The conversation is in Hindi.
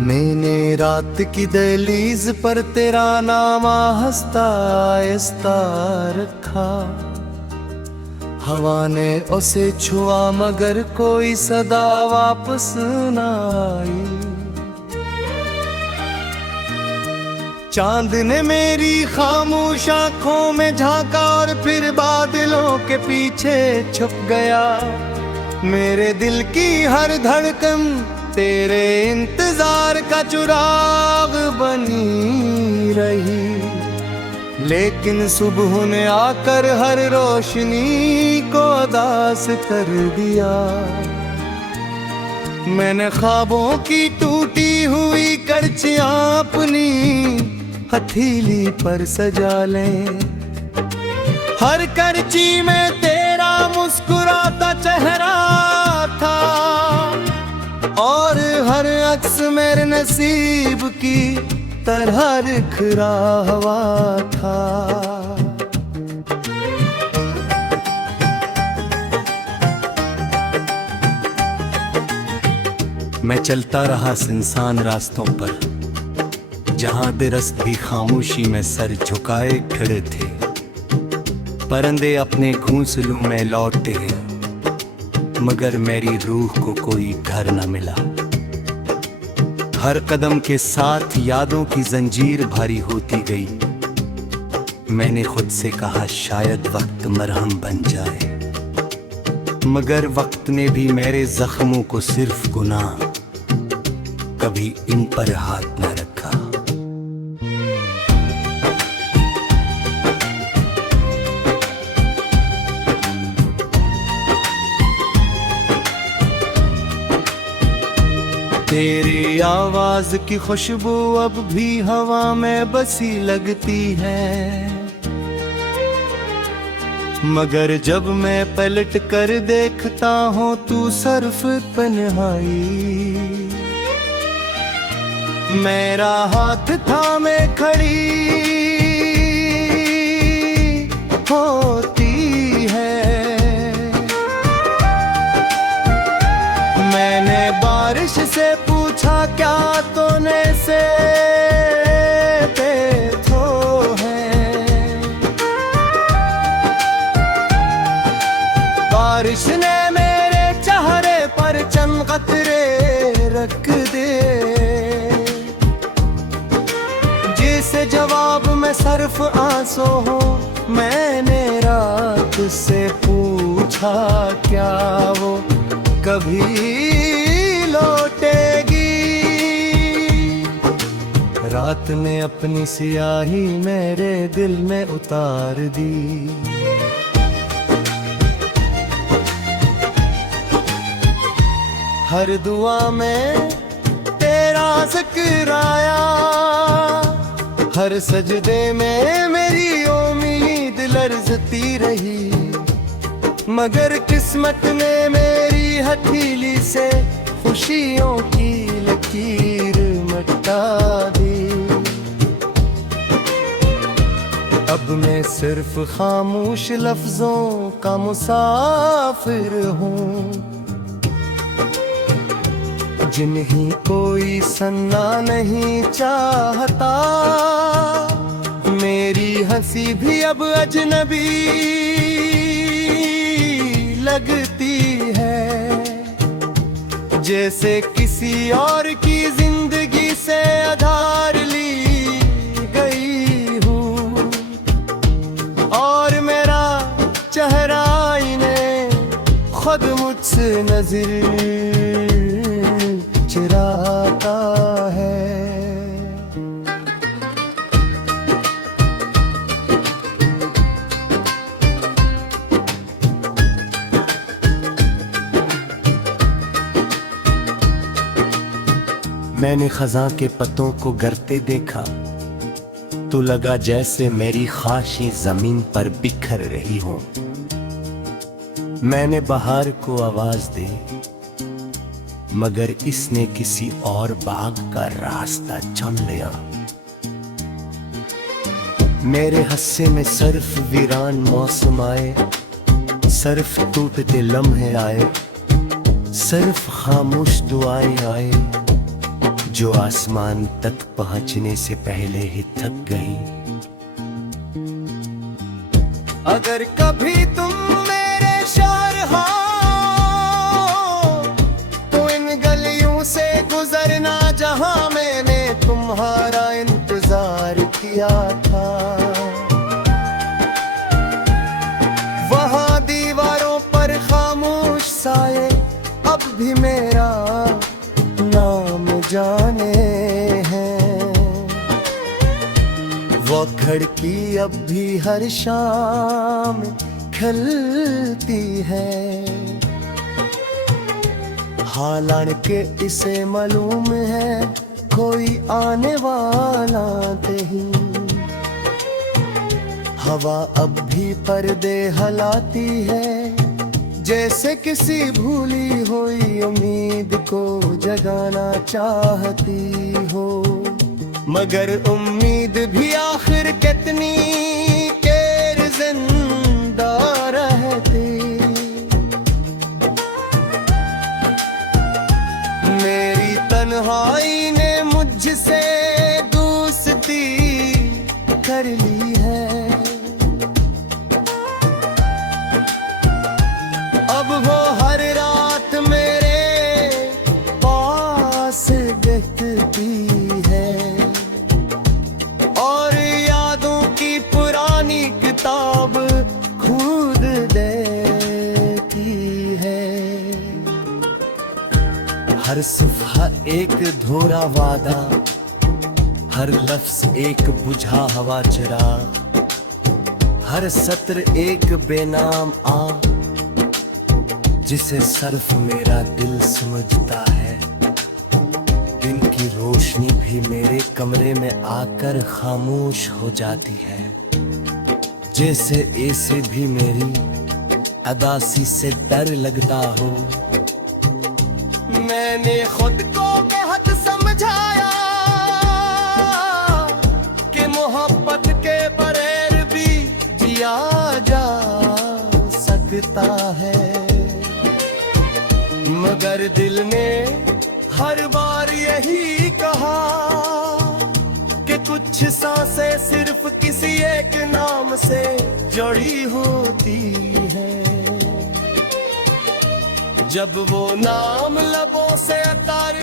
मैंने रात की दहलीज पर तेरा नाम आहिस्ता आहिस्ता रखा। हवा ने उसे छुआ मगर कोई सदा वापस न आई। चांद ने मेरी खामोश आंखों में झांका और फिर बादलों के पीछे छुप गया। मेरे दिल की हर धड़कन तेरे इंतजार का चिराग बनी रही। लेकिन सुबह ने आकर हर रोशनी को उदास कर दिया। मैंने ख्वाबों की टूटी हुई करचियां अपनी हथेली पर सजा लें। हर करची में तेरा मुस्कुराता चेहरा था और हर अक्स मेरे नसीब की तरह बिखरा हुआ था। मैं चलता रहा सुनसान रास्तों पर, जहां दिरस्त भी खामोशी में सर झुकाए खड़े थे। परिंदे अपने घोंसलों में लौटते हैं मगर मेरी रूह को कोई घर न मिला। हर कदम के साथ यादों की जंजीर भारी होती गई। मैंने खुद से कहा शायद वक्त मरहम बन जाए, मगर वक्त ने भी मेरे जख्मों को सिर्फ गुनाह कभी इन पर हाथ न रखा। तेरी आवाज की खुशबू अब भी हवा में बसी लगती है। मगर जब मैं पलट कर देखता हूँ तू सर्फ तन्हाई। मेरा हाथ थामे खड़ी होती है। मैंने बारिश से पूछा क्या तूने से बेथो है। बारिश ने मेरे चेहरे पर चंद कतरे रख दे, जिसे जवाब में सिर्फ आंसू हो। मैंने रात से पूछा क्या वो कभी लौटेगी। रात ने अपनी सियाही मेरे दिल में उतार दी। हर दुआ में तेरा जिक्र आया, हर सजदे में मेरी उम्मीद लरजती रही। मगर किस्मत ने मेरी हथेली से खुशियों की लकीर मिटा दी। अब मैं सिर्फ खामोश लफ्जों का मुसाफिर हूँ, जिन्हें कोई सुनना नहीं चाहता। मेरी हंसी भी अब अजनबी लगती है, जैसे किसी और की जिंदगी से आधार ली गई हूँ। और मेरा चेहरा इन्हें खुद मुझसे नजर चुराता है। मैंने खज़ां के पत्तों को गिरते देखा तो लगा जैसे मेरी ख्वाहिशें जमीन पर बिखर रही हों। मैंने बहार को आवाज दी मगर इसने किसी और बाग का रास्ता चुन लिया। मेरे हस्से में सिर्फ वीरान मौसम आए, सिर्फ टूटते लम्हे आए, सिर्फ खामोश दुआएं आए जो आसमान तक पहुंचने से पहले ही थक गई। अगर कभी तुम मेरे शार हो तो इन गलियों से गुजरना जहां मैंने तुम्हारा इंतजार किया था। वहां दीवारों पर खामोश साए अब भी मेरा नाम जाने हैं। वो खिड़की अब भी हर शाम खिलती है, हालांकि इसे मालूम है कोई आने वाला नहीं। हवा अब भी पर्दे हिलाती है, जैसे किसी भूली हुई उम्मीद को जगाना चाहती हो। मगर उम्मीद भी आखिर कितनी देर जिंदा रहती। मेरी तन्हाई ने मुझसे दोस्ती कर ली है। अब वो हर रात मेरे पास दिखती है और यादों की पुरानी किताब खुद देती है। हर सफ़ा एक धोरा वादा, हर लफ्ज एक बुझा हवा चिराग, हर सत्र एक बेनाम आग जिसे सिर्फ मेरा दिल समझता है। दिन की रोशनी भी मेरे कमरे में आकर खामोश हो जाती है, जैसे ऐसे भी मेरी अदासी से डर लगता हो। मैंने खुद को बेहद समझाया कि मोहब्बत के बगैर भी जिया जा सकता है। मगर दिल ने हर बार यही कहा कि कुछ सांसें सिर्फ किसी एक नाम से जुड़ी होती हैं। जब वो नाम लबों से अतार